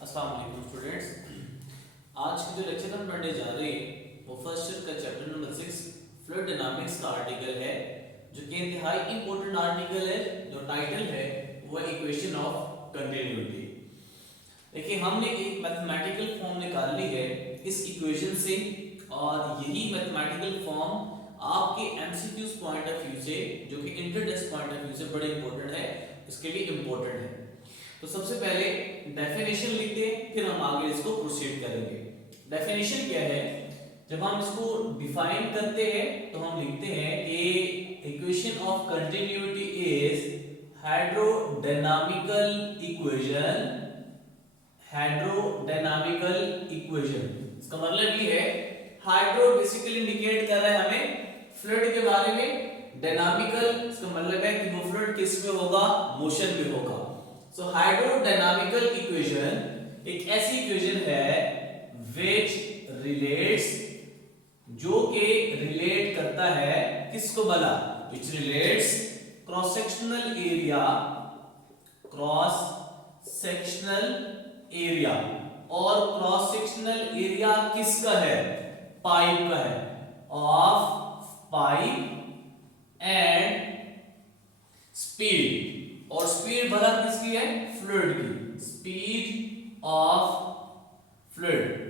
अस्सलाम वालेकुम स्टूडेंट्स। आज की जो लेक्चर हम पढ़ने जा रहे हैं वो फर्स्ट ईयर का चैप्टर नंबर 6 फ्लूइड डायनामिक्स का आर्टिकल है, जो कि इंतहाई इंपॉर्टेंट आर्टिकल है। जो टाइटल है वो इक्वेशन ऑफ कंटिन्यूटी। देखिए, हमने एक मैथमेटिकल फॉर्म निकाल ली है इस इक्वेशन से, और यही मैथमेटिकल फॉर्म आपके एमसीक्यूज पॉइंट ऑफ व्यू से, जो कि inter test point of view से बड़े इंपॉर्टेंट है, इसके लिए इंपॉर्टेंट है। तो सबसे पहले डेफिनेशन लिखते हैं, फिर हम आगे इसको प्रोसीड करेंगे। डेफिनेशन क्या है? जब हम इसको डिफाइन करते हैं तो हम लिखते हैं कि equation of continuity is hydrodynamical equation. Hydrodynamical equation, इसका मतलब ये है, हाइड्रो बेसिकली इंडिकेट कर रहा है हमें फ्लूइड के बारे में, डायनामिकल इसका मतलब है कि वो फ्लूइड किस में होगा, मोशन में होगा। सो हाइड्रोडायनामिकल इक्वेशन एक ऐसी इक्वेशन है which relates, जो के रिलेट करता है किसको भला, which relates cross sectional area, cross sectional area, और क्रॉस सेक्शनल एरिया किसका है, पाइप का है, ऑफ पाइप एंड स्पीड, और स्पीड भला किसकी है, फ्लूइड की, स्पीड ऑफ फ्लूइड।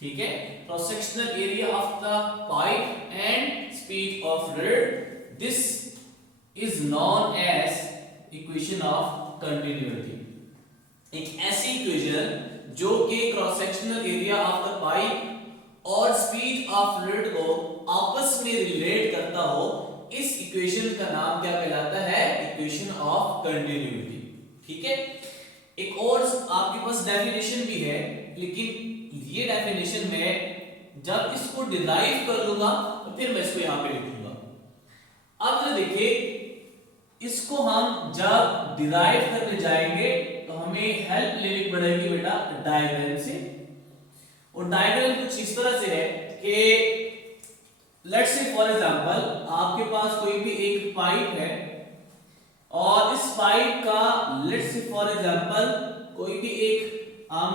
ठीक है, cross sectional area of the pipe and speed of fluid, this is known as equation of continuity. एक ऐसी इक्वेशन जो कि cross sectional area of the pipe और स्पीड ऑफ फ्लूइड को आपस में रिलेट करता हो, इस इक्वेशन का नाम क्या कहलाता है, इक्वेशन ऑफ कंटिन्यूटी। ठीक है, एक और आपके पास डेफिनेशन भी है, लेकिन ये डेफिनेशन में जब इसको डिराइव कर लूंगा तो फिर मैं इसको यहां पे लिखूंगा। अब देखिए, इसको हम जब डिराइव करने जाएंगे तो हमें हेल्प लेनी पड़ेगी बेटा डायग्राम से, और डायग्राम कुछ इस तरह से है कि लेट्स से फॉर एग्जांपल आपके पास कोई भी एक पाइप है, और इस पाइप का लेट्स से फॉर एग्जांपल कोई भी एक हम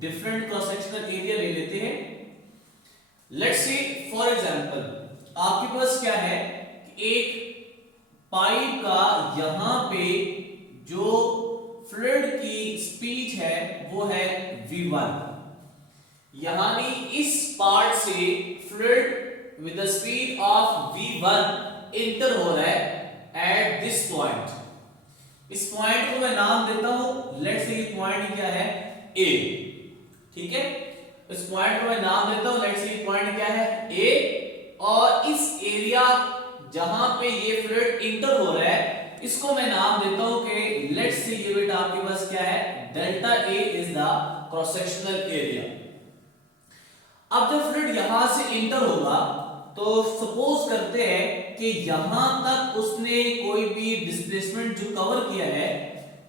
डिफरेंट क्रॉस सेक्शनल एरिया ले लेते हैं। लेट्स से फॉर एग्जांपल आपके पास क्या है, एक पाइप का यहां पे जो फ्लूइड की स्पीड है वो है v1, यानी इस पार्ट से fluid with the speed of v1 inter हो रहा है at this point। इस पॉइंट को मैं नाम देता हूं, लेट्स से ये पॉइंट क्या है, a। ठीक है, इस पॉइंट को मैं नाम देता हूं, लेट्स से ये पॉइंट क्या है, a, और इस एरिया जहां पे ये फ्लूइड इंटर हो रहा है इसको मैं नाम देता हूं कि लेट्स से ये बेटा आपके पास क्या है, delta a is the cross sectional area. अब जब फ्लूइड यहां से इंटर होगा तो सपोज करते हैं कि यहां तक उसने कोई भी डिस्प्लेसमेंट जो कवर किया है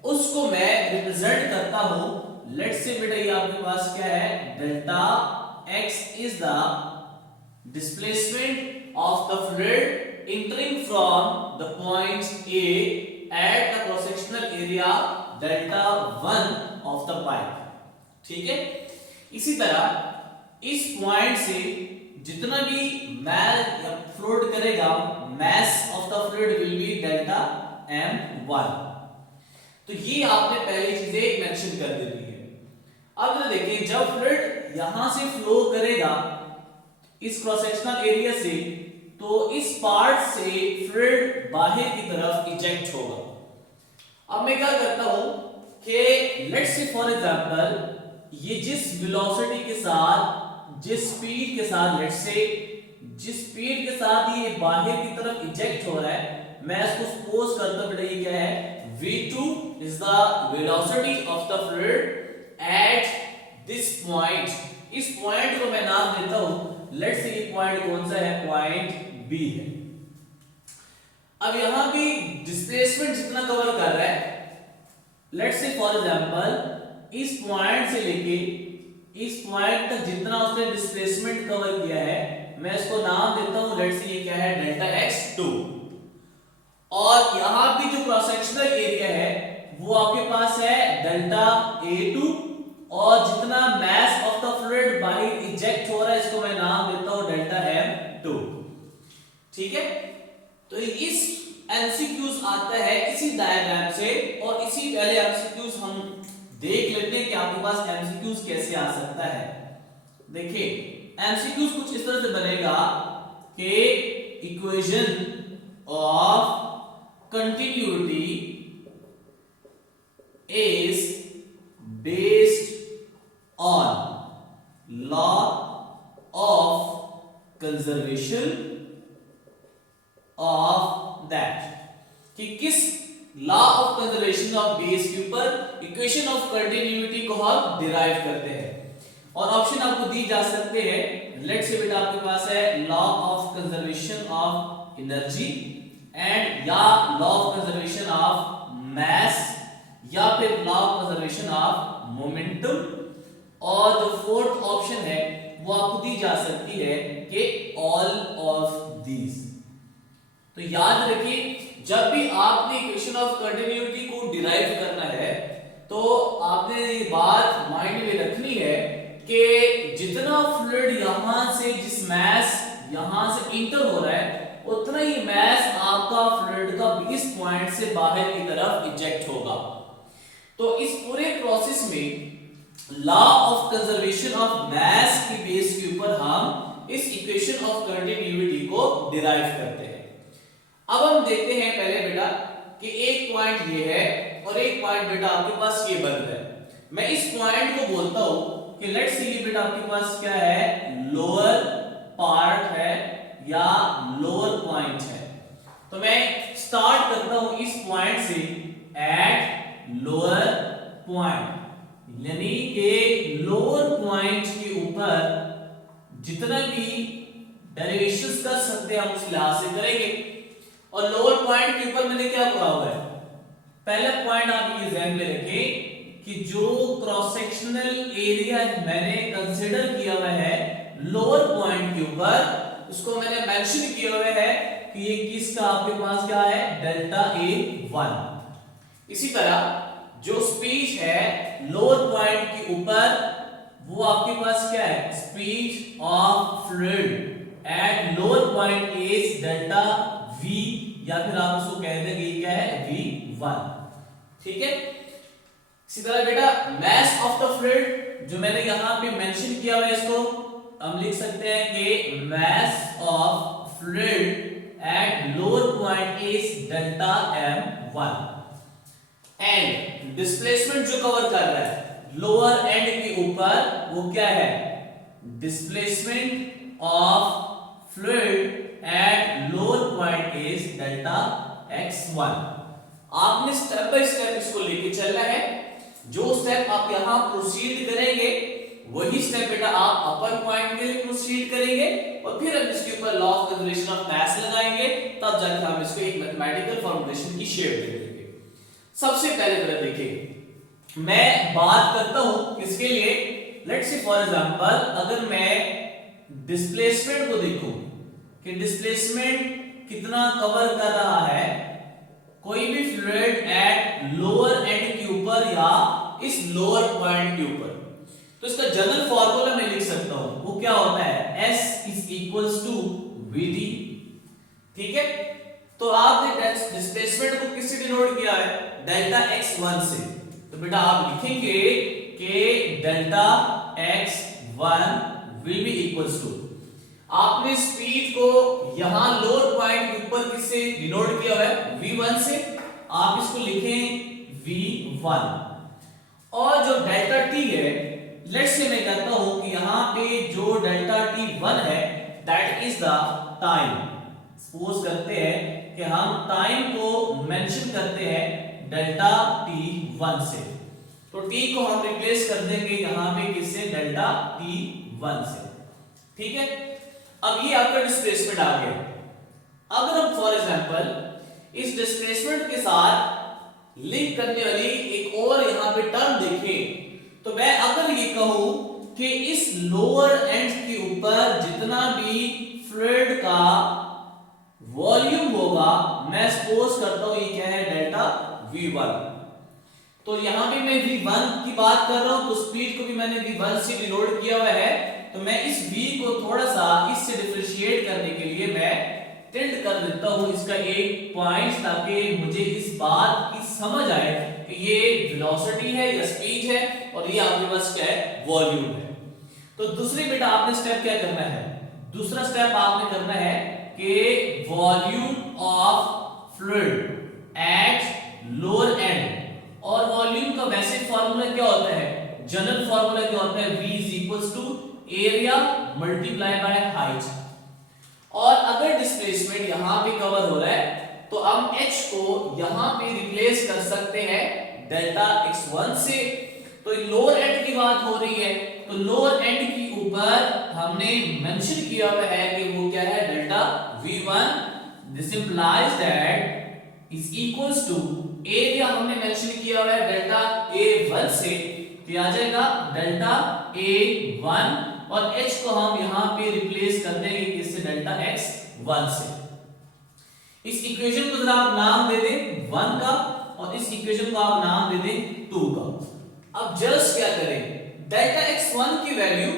उसको मैं रिप्रेजेंट करता हूं, लेट्स से बेटा ये आपके पास क्या है, delta x is the displacement of the fluid entering from the point A at the cross sectional area delta 1 of the pipe. ठीक है, इसी तरह इस पॉइंट से जितना भी मैस या फ्लूइड करेगा, mass of the fluid will be delta m1। तो ये आपने पहली चीजें मेंशन कर दी है। अब देखिए, जब फ्लूइड यहां से फ्लो करेगा इस क्रॉस सेक्शनल एरिया से, तो इस पार्ट से फ्लूइड बाहर की तरफ इजेक्ट होगा। अब मैं क्या करता हूं कि लेट्स से फॉर एग्जांपल ये जिस वेलोसिटी के साथ, जिस स्पीड के साथ, लेट्स से जिस स्पीड के साथ ये बाहर की तरफ इजेक्ट हो रहा है, मैं इसको सपोज करता हूं बेटा ये क्या है, v2 is the velocity of the fluid at this point. इस पॉइंट को मैं नाम देता हूं, लेट्स से ये पॉइंट कौन सा है, पॉइंट B है। अब यहां भी डिस्प्लेसमेंट जितना कवर कर रहा है, लेट्स से फॉर एग्जांपल इस पॉइंट से लेके इस पॉइंट तक जितना उसने डिस्प्लेसमेंट कवर किया है, मैं इसको नाम देता हूं, लेट्स से ये क्या है, डेल्टा x2। और यहां भी जो क्रॉस सेक्शनल एरिया है वो आपके पास है डेल्टा A2, और जितना मास ऑफ द फ्लूइड बाहर इजेक्ट हो रहा है इसको मैं नाम देता हूं डेल्टा M2। ठीक है, तो इस एमसीक्यूज आता है इसी डायग्राम से, और इसी पहले एमसीक्यूज हम देख लेते हैं कि आपके पास एमसीक्यूज कैसे आ सकता है। देखिए एमसीक्यूज कुछ इस तरह से बनेगा कि equation of continuity is based on law of conservation of that, कि किस law of conservation of base के ऊपर इक्वेशन ऑफ कंटिन्यूटी को हम डिराइव करते हैं। और ऑप्शन आपको दी जा सकते हैं, लेट्स से बेटा आपके पास है law of conservation of energy and या law of conservation of mass या फिर law of conservation of momentum, और जो फोर्थ ऑप्शन है वो आपको दी जा सकती है कि ऑल ऑफ दीज। तो याद रखिए जब भी आपने इक्वेशन ऑफ कंटिन्यूटी को डिराइव करना है तो आपने ये बात माइंड में रखनी है कि जितना फ्लूइड यहां से जिस मास यहां से इंटर हो रहा है उतना ही मास आपका फ्लूइड का इस पॉइंट से बाहर की तरफ इजेक्ट होगा। तो इस पूरे प्रोसेस में लॉ ऑफ कंजर्वेशन ऑफ मास की बेस के ऊपर हम इस इक्वेशन ऑफ कंटिन्यूटी को डिराइव करते हैं। अब हम देखते हैं पहले बेटा कि एक पॉइंट ये है और एक पॉइंट बेटा आपके पास ये बन रहा है। मैं इस पॉइंट को बोलता हूं कि लेट्स सी ये बेटा आपके पास क्या है, लोअर पार्ट है या लोअर पॉइंट है। तो मैं स्टार्ट करता हूं इस पॉइंट से एट लोअर पॉइंट, यानी कि लोअर पॉइंट के ऊपर जितना भी डेरिवेशंस कर सकते हैं हम उस लिहाज से करेंगे। और लोअर पॉइंट के ऊपर मैंने क्या पढ़ा हुआ है, पहला पॉइंट आप ये ध्यान में रखें कि जो क्रॉस सेक्शनल एरिया मैंने कंसीडर किया हुआ है लोअर पॉइंट के ऊपर, उसको मैंने मेंशन किया हुआ है कि ये किसका आपके पास क्या है, डेल्टा A1। इसी तरह जो स्पीड है लोअर पॉइंट के ऊपर वो आपके पास क्या है, speed of fluid at lower point is delta V, या फिर आप उसको कह देंगे क्या है V1। ठीक है, इसी तरह बेटा मास ऑफ द फ्लूइड जो मैंने यहां पे मेंशन किया हुआ है इसको हम लिख सकते हैं कि मास of fluid at lower point is delta M1। And displacement जो कवर कर रहा है लोअर एंड के ऊपर वो क्या है, displacement of fluid at lower point is delta x1। आपने स्टेप बाय स्टेप इसको लेके चलना है। जो स्टेप आप यहां प्रोसीड करेंगे वही स्टेप बेटा आप अपर पॉइंट के लिए प्रोसीड करेंगे, और फिर हम इसके ऊपर लॉ ऑफ कंजर्वेशन ऑफ मास लगाएंगे, तब जाकर हम इसको एक मैथमेटिकल फॉर्मूलेशन की शेप दे देंगे। सबसे पहले जरा देखिए मैं बात करता हूं किसके लिए, लेट्स से फॉर एग्जांपल अगर मैं डिस्प्लेसमेंट को देखूं कि डिस्प्लेसमेंट कितना कवर कर रहा है कोई भी फ्लूइड एट लोअर एंड के ऊपर या इस लोअर पॉइंट के ऊपर, तो इसका जनरल फार्मूला मैं लिख सकता हूं, वो क्या होता है S is equals to VD। ठीक है, तो आपने डिस्प्लेसमेंट को किससे डिनोट किया है, डेल्टा x1 से। तो बेटा आप लिखेंगे कि delta x1 will be equals to, आपने स्पीड को यहां लोअर पॉइंट के ऊपर किससे डिनोट किया हुआ है, V1 से, आप इसको लिखें V1। और जो डेल्टा t है, लेट्स से मैं कहता हूं कि यहां पे जो डेल्टा t1 है that is the time. Suppose करते हैं कि हम टाइम को मेंशन करते हैं डेल्टा t1 से, तो t को हम रिप्लेस कर देंगे यहां पे किससे, डेल्टा t1 से। ठीक है, अब ये आपका डिस्प्लेसमेंट आ गया। अगर हम फॉर एग्जांपल इस डिस्प्लेसमेंट के साथ लिंक करने वाली एक और यहां पे टर्म देखें, तो मैं अगर ये कहूं कि इस लोअर एंड के ऊपर जितना भी फ्लूइड का वॉल्यूम होगा, मैं सपोज करता हूं ये क्या है, डेल्टा V1। तो यहाँ पे मैं v1 की बात कर रहा हूं, तो स्पीड को भी मैंने v1 से डिनोट किया हुआ है। तो मैं इस v को थोड़ा सा इससे डिफरेंशिएट करने के लिए मैं टिल्ट कर देता हूं इसका एक पॉइंट, ताकि मुझे इस बात की समझ आए कि ये वेलोसिटी है या स्पीड है और ये आपके पास क्या है, वॉल्यूम है। तो दूसरी बेटा आपने स्टेप क्या करना है, दूसरा स्टेप आपने करना है कि volume of fluid at lower and, और वॉल्यूम का वैसे फार्मूला क्या होता है, जनरल फार्मूला क्या होता है, v is equals to area multiply by height. और अगर डिस्प्लेसमेंट यहां पे कवर हो रहा है तो हम h को यहां पे रिप्लेस कर सकते हैं डेल्टा x1 से। तो लोअर एंड की बात हो रही है, तो लोअर एंड की ऊपर हमने मेंशन किया हुआ है कि वो क्या है, delta v1। This implies that is equals to area हमने मेंशन किया हुआ है डेल्टा a1 से, तो आ जाएगा डेल्टा a1, और h को हम यहां पे रिप्लेस कर देंगे किससे, डेल्टा x1 से। इस इक्वेशन को जरा आप नाम दे दें 1 का, और इस इक्वेशन को आप नाम दे दें 2 का। अब जस्ट क्या करें, डेल्टा x1 की वैल्यू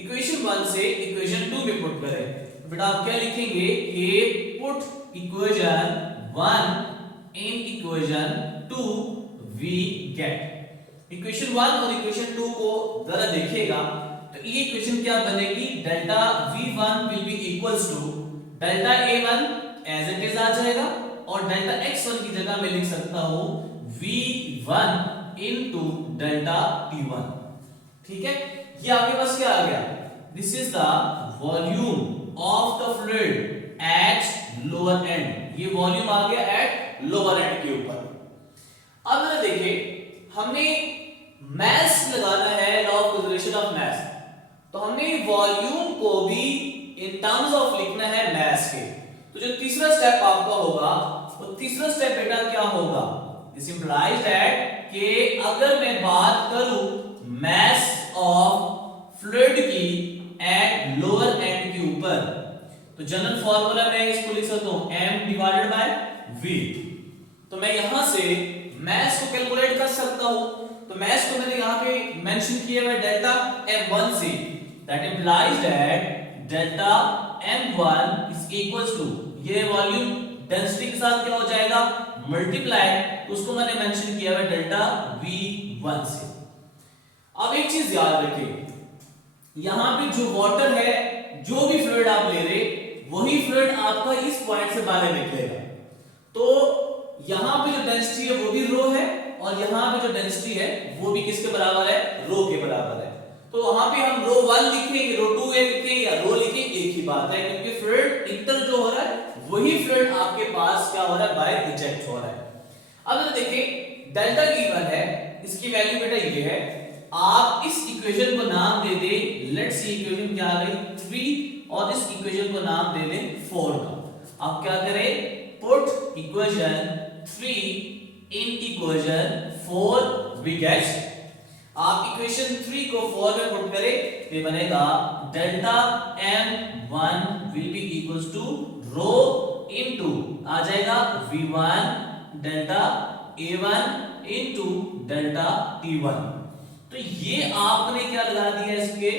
इक्वेशन 1 से इक्वेशन 2 में पुट करें। बेटा आप क्या लिखेंगे कि put equation 1 in equation 2 we get. Equation 1 और इक्वेशन 2 को जरा देखिएगा तो ये इक्वेशन क्या बनेगी, delta v1 will be equals to delta a1 as it is आ जाएगा, और डेल्टा x1 की जगह मैं लिख सकता हूं v1 इनटू डेल्टा t1। ठीक है, ये आपके पास क्या आ गया, this is the volume of the fluid at lower and. ये वॉल्यूम आ गया एट लोअर एंड के ऊपर। अब जरा देखिए, हमने मास लगाना है, लॉ ऑफ कंजर्वेशन ऑफ मास, तो हमने वॉल्यूम को भी इन टर्म्स ऑफ लिखना है मास के। तो जो तीसरा स्टेप आपका होगा, वो तीसरा स्टेप बेटा क्या होगा, दिस इंप्लाइज दैट कि अगर मैं बात करूं मास ऑफ फ्लूइड की एट लोअर एंड के ऊपर, तो जनरल फार्मूला मैं इसको लिख सकता हूं m डिवाइडेड बाय v। तो मैं यहां से मास को कैलकुलेट कर सकता हूं, तो मास को मैंने यहां पे मेंशन किया है डेल्टा m1 से, that implies that delta m1 is equals to, ये वॉल्यूम डेंसिटी के साथ क्या हो जाएगा, मल्टीप्लाई, उसको मैंने मेंशन किया है डेल्टा v1 से। अब एक चीज याद रखिए, यहां पे जो वाटर है, जो भी फ्लूइड आप ले रहे, वही फ्लूइड आपका इस पॉइंट से बाहर निकलेगा। तो यहां पे जो डेंसिटी है वो भी रो है, और यहां पे जो डेंसिटी है वो भी किसके बराबर है, रो के बराबर है। तो वहां पे हम रो 1 लिखें, रो 2 लिखें या रो लिखें, एक ही बात है, क्योंकि फ्लूइड इंटर जो हो रहा है वही फ्लूइड आपके पास क्या हो रहा है, बाहर इजेक्ट हो रहा है। अब देखिए डेल्टा गिवन है, इसकी वैल्यू बेटा ये है, आप इस इक्वेशन को नाम दे दें, लेट्स सी इक्वेशन क्या आ गई 3, और इस इक्वेशन को नाम दे दें 4 का। आप क्या करें, put equation 3 in equation 4 we get. आप इक्वेशन 3 को 4 में पुट करें, ये बनेगा delta m1 will be equals to rho into, आ जाएगा v1 delta a1 into delta t1। तो ये आपने क्या लगा दिया, इसके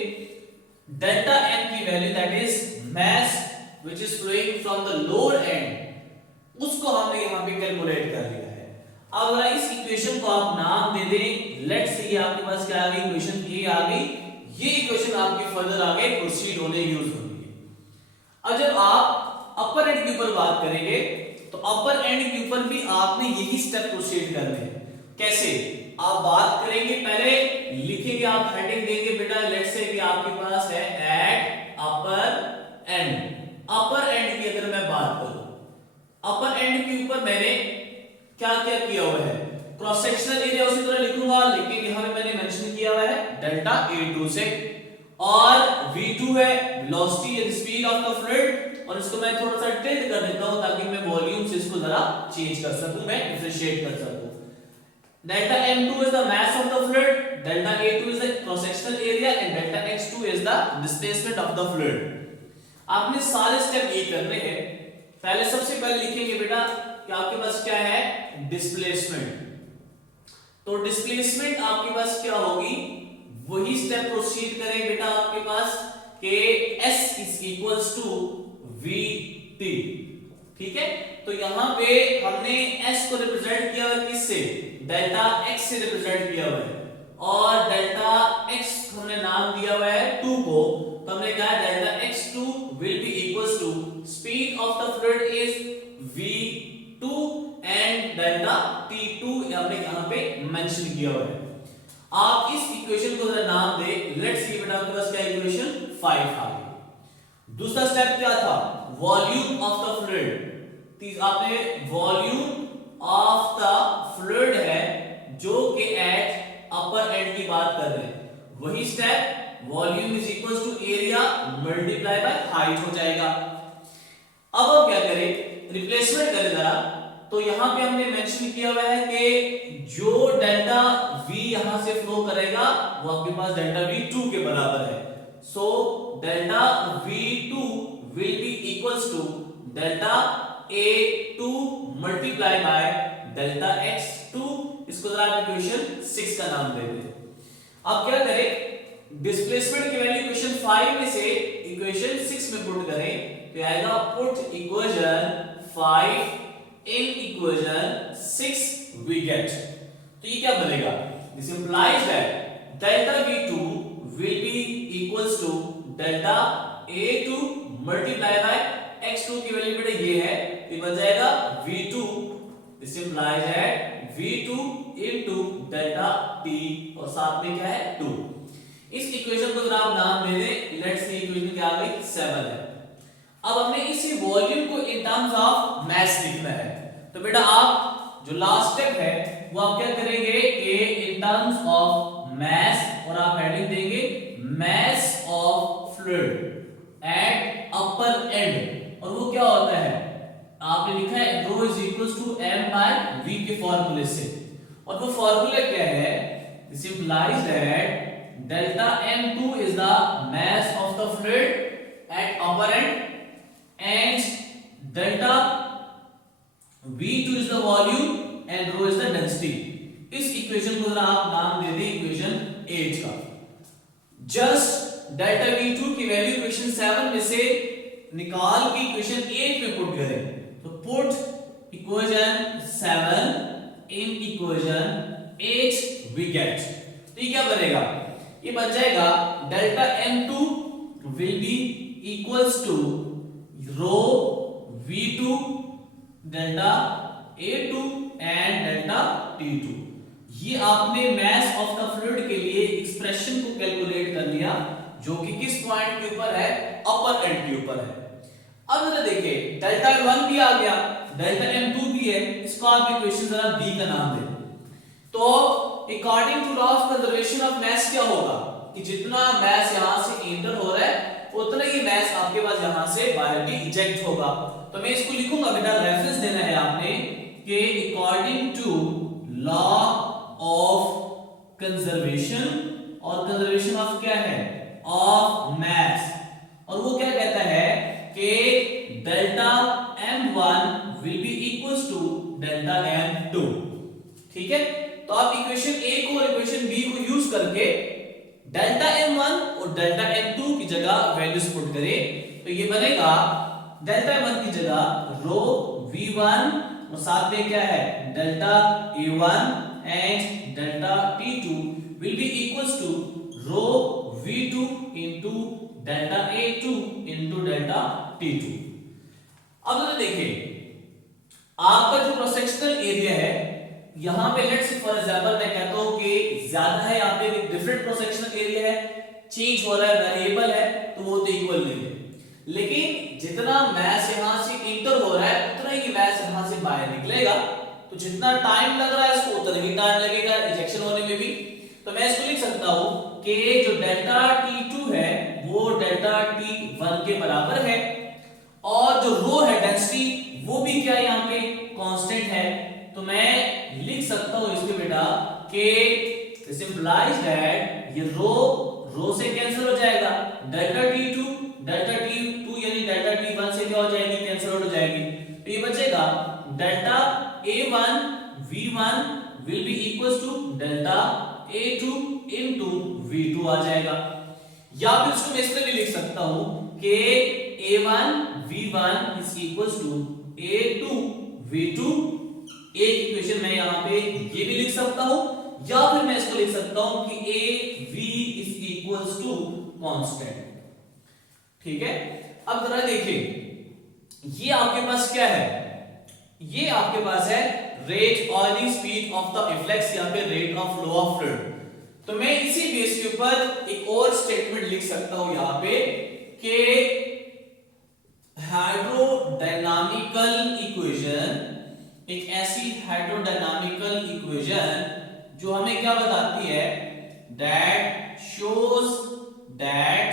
डेल्टा m की value that is mass which is flowing from the lower end, उसको हमने यहां पे कैलकुलेट कर लिया है। अब अगर इस इक्वेशन को आप नाम दे दें, लेट्स से ये आपके पास क्या आ गई, इक्वेशन ए आ गई, ये इक्वेशन आपकी फर्दर आगे प्रोसीड होने यूज होगी। अब जब आप अपर एंड के ऊपर बात करेंगे, तो अपर एंड के ऊपर भी आपने यही स्टेप प्रोसीड करने हैं। कैसे, आप बात करेंगे, पहले लिखेंगे, आप हेडिंग देंगे बेटा, लेट्स से कि आपके पास है eight upper and. Upper and की अगर मैं बात करूं, अपर एंड के ऊपर मैंने क्या क्या किया हुआ है, क्रॉस सेक्शनल एरिया उसी तरह लिखूंगा, लेकिन यहां पे मैंने मेंशन किया हुआ है डेल्टा a2 से, और v2 है velocity and speed of the fluid, और इसको मैं थोड़ा सा टिल्ट कर देता हूं ताकि मैं वॉल्यूम से इसको जरा चेंज कर सकूं, मैं डिफरेंशिएट कर सकूं। Delta m2 is the mass of the fluid, delta a2 is the cross sectional area, and delta x2 is the displacement of the fluid। आपने सारे स्टेप ये करने हैं। पहले सबसे पहले लिखेंगे बेटा कि आपके पास क्या है, डिस्प्लेसमेंट। तो डिस्प्लेसमेंट आपके पास क्या होगी, वही स्टेप प्रोसीड करें बेटा आपके पास के S is equals to VT। ठीक है, तो यहां पे हमने S को रिप्रेजेंट किया हुआ किससे, डेल्टा x से रिप्रेजेंट किया हुआ है, और डेल्टा x हमने नाम दिया हुआ है 2 को, तो हमने कहा delta x2 will be equals to speed of the fluid is v2 and delta t2 हमने यहां पे मेंशन किया हुआ है। आप इस इक्वेशन को जरा नाम दे, लेट्स सी बेटा आपके पास क्या इक्वेशन 5 आ गई। दूसरा स्टेप क्या था, वॉल्यूम ऑफ द फ्लूइड, आपने वॉल्यूम ऑफ द फ्लूइड है जो कि एट अपर एंड की बात कर रहे हैं, वही step volume is equals to area multiply by height हो जाएगा। अब हम क्या करें, रिप्लेसमेंट करें जरा, तो यहां पे हमने मेंशन किया हुआ है कि जो डेल्टा V यहां से फ्लो करेगा वो आपके पास डेल्टा V2 के बराबर है। So delta V2 will be equals to delta A2 multiply by delta X2। इसको जरा आप इक्वेशन 6 का नाम दे दें। अब क्या करें, डिस्प्लेसमेंट की वैल्यू इक्वेशन 5 में से इक्वेशन 6 में पुट करें, तो आएगा put equation 5 in equation 6 we get, तो ये क्या बनेगा, this implies that delta V2 will be equals to delta A2 multiply by X2 की वैल्यू बेटा ये है, ये बन जाएगा V2, this implies that V2 into delta T और साथ में क्या है 2। इस इक्वेशन को जरा आप नाम दे दें, लेट्स सी इक्वेशन क्या आ गई 7 है। अब हमने इसी वॉल्यूम को इन टर्म्स ऑफ मास लिखना है, तो बेटा आप जो लास्ट स्टेप है वो आप क्या करेंगे कि इन टर्म्स ऑफ मास, और आप हेडिंग देंगे mass of fluid at upper end, और वो क्या होता है, आपने लिखा है rho is equals to m by v के फॉर्मूले से, और वो फॉर्मूला क्या है, this implies that delta m2 is the mass of the fluid at upper end and delta V2 is the volume and rho is the density। इस equation को जरा आप नाम दे दें इक्वेशन 8 का। जस्ट डेल्टा V2 की वैल्यू इक्वेशन 7 में से निकाल के इक्वेशन 8 में पुट करें, तो put equation 7 in equation 8 we get, तो ये क्या बनेगा, ये बन जाएगा delta M2 will be equals to rho V2 delta A2 and delta T2। ये आपने मास ऑफ द फ्लूइड के लिए एक्सप्रेशन को कैलकुलेट कर लिया, जो कि किस पॉइंट के ऊपर है, अपर एंड के ऊपर है। अब जरा देखिए डेल्टा M1 भी आ गया, डेल्टा M2 भी है, इसको आप इक्वेशन जरा B का नाम दें। तो according to law of conservation of mass क्या होगा कि जितना मास यहां से एंटर हो रहा है उतना ही मास आपके पास यहां से बाहर भी इजेक्ट होगा। तो मैं इसको लिखूंगा बेटा, रेफरेंस देना है आपने कि according to law of conservation, और कंजर्वेशन ऑफ क्या है, ऑफ मास, और वो क्या कहता है कि delta M1 will be equals to delta M2। ठीक है, तो आप इक्वेशन A को और इक्वेशन B को यूज करके डेल्टा M1 और डेल्टा M2 की जगह वैल्यूज पुट करें, तो ये बनेगा डेल्टा M1 की जगह रो V1 और साथ में क्या है delta A1 and delta T2 will be equals to rho V2 into delta A2 into delta T2। अब जरा देखिए आपका जो क्रॉस सेक्शनल एरिया है, यहां पे लेट्स फॉर एग्जांपल मैं कहता हूं कि ज्यादा है, यहां पे डिफरेंट क्रॉस सेक्शनल एरिया है, चेंज हो रहा है, वेरिएबल है, तो वो तो इक्वल नहीं है, लेकिन जितना मास यहां से इंटर हो रहा है उतना ही मास यहां से बाहर निकलेगा, तो जितना टाइम लग रहा है इसको उतना ही टाइम लगेगा इजेक्शन होने में भी। तो मैं इसको लिख सकता हूं कि जो डेल्टा T2 है वो डेल्टा T1 के बराबर है, और जो रो है डेंसिटी वो भी क्या यहाँ पे कांस्टेंट है, तो मैं लिख सकता हूं इसके बेटा कि दिस इंप्लाइज दैट ये रो से कैंसिल हो जाएगा, डेल्टा T2 यानी डेल्टा T1 से क्या हो जाएगी, कैंसिल आउट हो जाएगी, तो ये बचेगा delta A1 V1 will be equals to delta A2 into V2 आ जाएगा। या फिर इसको मैं इस तरह भी लिख सकता हूं कि A1 V1 is equals to A2 V2। एक इक्वेशन मैं यहां पे ये भी लिख सकता हूं, या फिर मैं इसको लिख सकता हूं कि AV is equals to constant. ठीक है, अब जरा देखिए ये आपके पास क्या है, ये आपके पास है रेट और द स्पीड ऑफ द इफ्लेक्स या फिर rate of flow of fluid. तो मैं इसी बेस के ऊपर एक और स्टेटमेंट लिख सकता हूं यहां पे कि हाइड्रोडायनामिकल इक्वेशन, एक ऐसी हाइड्रोडायनामिकल इक्वेशन जो हमें क्या बताती है, दैट शोज दैट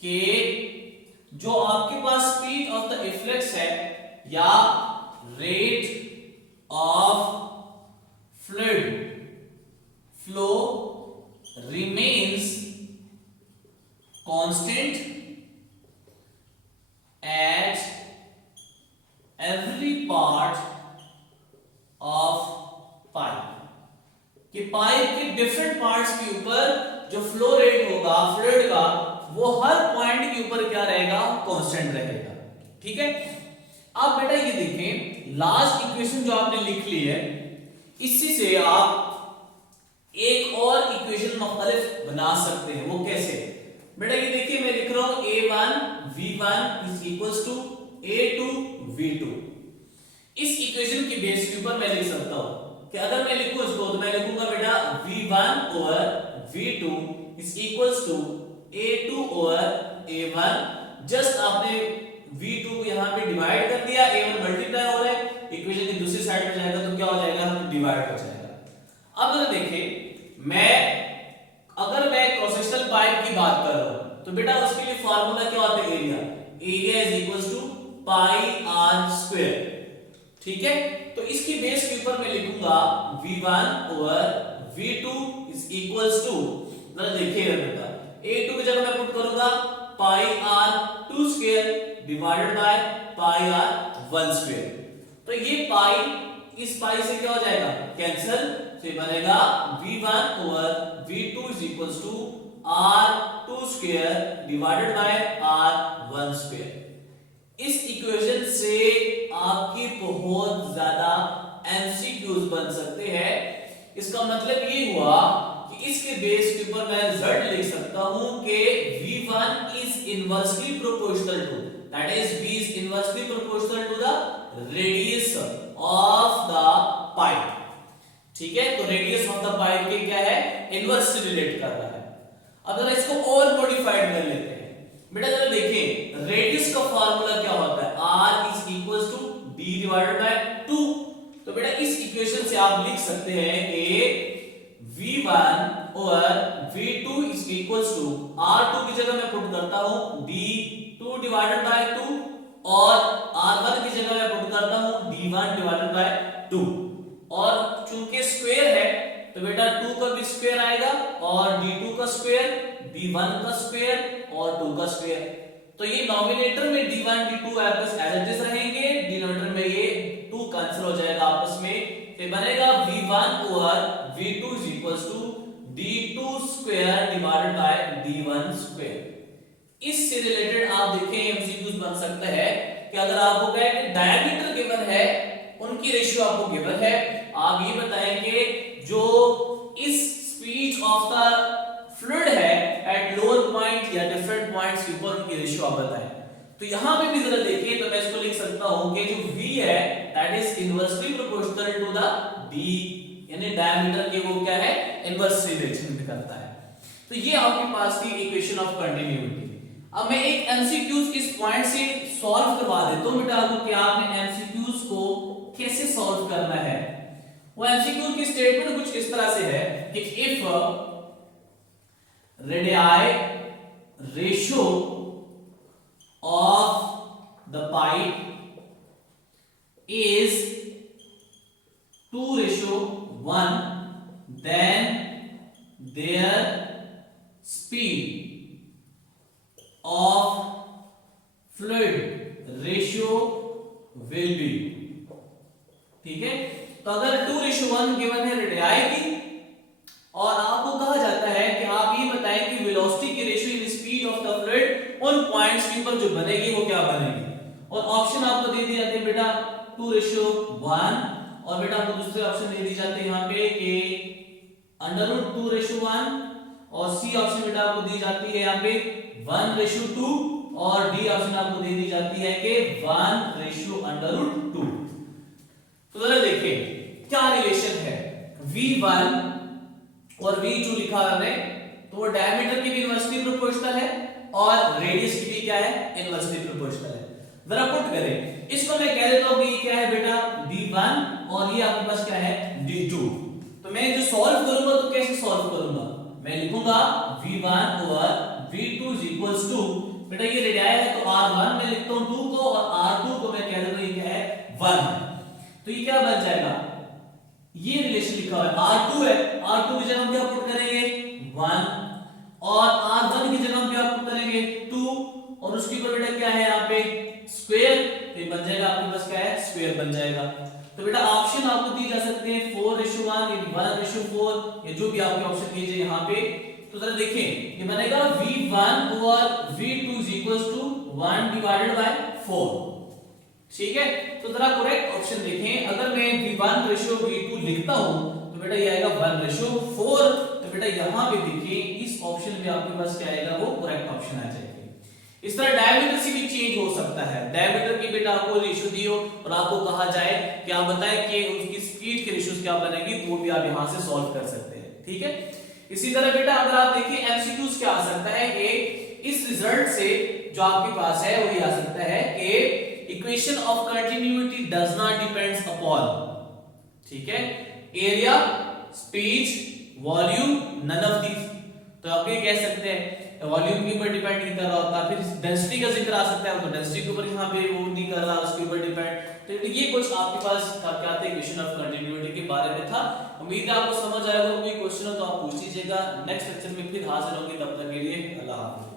के जो आपके पास स्पीड ऑफ द इफ्लेक्स है या rate of fluid flow remains constant at every part of pipe, कि पाइप के डिफरेंट पार्ट्स के ऊपर जो फ्लो रेट होगा फ्लूइड का वो हर पॉइंट के ऊपर क्या रहेगा, कांस्टेंट रहेगा। ठीक है, अब बेटा ये देखें लास्ट इक्वेशन जो आपने लिख ली है, इसी से आप एक और इक्वेशन मुख्तलिफ बना सकते हैं। वो कैसे बेटा, ये देखिए मैं लिख रहा हूं A1 V1 is equals to A2 V2। इस इक्वेशन की बेस के ऊपर मैं लिख सकता हूं कि अगर मैं लिखूं इसको तो मैं लिखूंगा बेटा V1 over V2 is equals to A2 over A1। Just आपने V2 को यहां पे डिवाइड कर दिया, A1 मल्टीप्लाई हो रहा है, इक्वेशन की दूसरी साइड पे जाएगा तो क्या हो जाएगा, डिवाइड हो जाएगा। अब अगर देखिए अगर मैं क्रॉस सेक्शनल पाइप की बात कर रहा हूं तो बेटा उसके लिए फार्मूला क्या होता है, area is equals to pi r square. ठीक है, तो इसकी बेस के ऊपर मैं लिखूंगा V1 over V2 is equals to, देखिएगा बेटा A2 की जगह मैं पुट करूंगा pi r 2 square divided by pi r 1 square. तो ये पाई इस पाई से क्या हो जाएगा, कैंसिल, तो ये बनेगा V1 over V2 is equals to R2 square divided by R1 square. इस इक्वेशन से आपकी बहुत ज्यादा एमसीक्यूज बन सकते हैं। इसका मतलब ये हुआ कि इसके बेस के ऊपर मैं रिजल्ट लिख सकता हूं कि V1 is inversely proportional to, that is V is inversely proportional to the radius of the pipe. ठीक है, तो रेडियस ऑफ द पाइप के क्या है, इनवर्स से रिलेट कर रहा है। अब जरा इसको और मॉडिफाइड कर लेते हैं बेटा, जरा देखिए रेडियस का फार्मूला क्या होता है, R is equals to D divided by 2। तो बेटा इस इक्वेशन से आप लिख सकते हैं कि V1 और V2 is equals to R2 की जगह मैं पुट करता हूं D2 डिवाइडेड बाय 2 और R1 की जगह मैं पुट करता हूं D1 डिवाइडेड बाय 2। और चूंकि स्क्वायर है तो बेटा 2 का भी स्क्वायर आएगा और D2 का स्क्वायर, D1 का स्क्वायर और 2 का स्क्वायर। तो ये नॉमिनेटर में D1 D2 आपस एज इट इज रहेंगे, डिनोमिनेटर में ये 2 कैंसिल हो जाएगा आपस में, तो बनेगा V1 over V2 is equals to D2 square divided by D1 square. इससे रिलेटेड आप देखें एमसीक्यूज बन सकता है कि अगर आपको कहे कि डायमीटर गिवन है, उनकी रेशियो आपको गिवन है, आप ये बताएंगे जो इस स्पीड ऑफ द फ्लूइड है एट लोअर पॉइंट या डिफरेंट पॉइंट्स के ऊपर उनकी रेशियो आप बताएं। तो यहां पे भी जरा देखिए तो मैं इसको लिख सकता हूं कि जो V है that is inversely proportional to the D, यानी डायमीटर के वो क्या है, इनवर्स रिलेशन करता है। तो ये आपके पास थी इक्वेशन ऑफ कंटिन्यूटी। अब मैं एक एमसीक्यूज इस पॉइंट से सॉल्व करवा देता हूं बेटा आपको कि आपने एमसीक्यूज को कैसे सॉल्व करना है। वो एमसीक्यू की स्टेटमेंट कुछ इस तरह से है कि if radii ratio of the pipe is 2:1 then their speed of fluid ratio will be, ठीक है, तो अगर 2:1 गिवन है रेडियाई की, और आपको कहा जाता है कि आप ये बताएं कि वेलोसिटी की ratio in speed of the fluid उन पॉइंट्स के ऊपर जो बनेगी वो क्या बनेगी। और ऑप्शन आपको दे दिए जाते हैं बेटा 2:1, और बेटा आपको दूसरे ऑप्शन दे दी जाते हैं यहाँ पे कि √2:1, और सी ऑप्शन बेटा आपको दी जाती है यहाँ पे 1:2, और डी ऑप्शन आपको दे दी जाती है कि 1:√2। तो जरा देखिए क्या रिलेशन है, V1 और V2 लिखा हमने, तो वो डायमीटर की भी इनवर्सली प्रोपोर्शनल है और रेडियस की भी क्या है, इनवर्सली प्रोपोर्शनल है। जरा पुट करें इसको, मैं कह देता हूं कि ये क्या है बेटा D1 और ये आपके पास क्या है D2। तो मैं जो सॉल्व करूंगा तो कैसे सॉल्व करूंगा, मैं लिखूंगा V1 over V2 is equals to, बेटा ये रेडियाई है तो R1 मैं लिखता हूं 2 को, और R2 को मैं कह देता हूं ये क्या है 1। तो ये क्या बन जाएगा, ये रिलेशन लिखा हुआ है R2 है, R2 की जगह हम क्या पुट करेंगे 1, और R1 की जगह हम क्या पुट करेंगे 2, और उसके ऊपर बेटा क्या है यहाँ पे स्क्वायर, तो ये बन जाएगा आपके पास क्या है स्क्वायर बन जाएगा। तो बेटा ऑप्शन आपको दिए जा सकते हैं 4:1 या 1:4, या जो भी आपके ऑप्शन कीजिए यहाँ पे। तो जरा देखें ये बनेगा V1 over V2 is equals to 1/4, ठीक है। तो जरा करेक्ट ऑप्शन देखें, अगर मैं V1:V2 लिखता हूं तो बेटा ये आएगा 1:4। तो बेटा यहां पे देखिए इस ऑप्शन में आपके पास क्या आएगा, वो करेक्ट ऑप्शन आ जाएगा। इस तरह डायमीटर से भी चेंज हो सकता है, डायमीटर की बेटा आपको रेशियो दियो और आपको कहा जाए कि आप बताएं कि उसकी स्पीड के रेशियोज क्या बनेगी, तो वो भी आप यहां से सॉल्व कर सकते हैं, ठीक है। इसी तरह बेटा अगर आप देखिए एमसीक्यूज क्या आ सकता है कि इस रिजल्ट से जो आपके पास है वो ये आ सकता है कि equation of continuity does not depends upon, ठीक है, area, speed, volume, none of these. तो आप ये कह सकते हैं वॉल्यूम के ऊपर डिपेंड नहीं कर रहा होता, फिर डेंसिटी का जिक्र आ सकता है तो डेंसिटी के ऊपर यहाँ पे वो नहीं कर रहा, उसके ऊपर डिपेंड। तो ये कुछ आपके पास क्या था इक्वेशन ऑफ कंटिन्यूटी के बारे में था। उम्मीद है आपको समझ आएगा, कोई क्वेश्चन हो तो आप पूछ लीजिएगा। नेक्स्ट लेक्चर में फिर हाजिर होंगे, तब तक के लिए अल्लाह हाफिज़।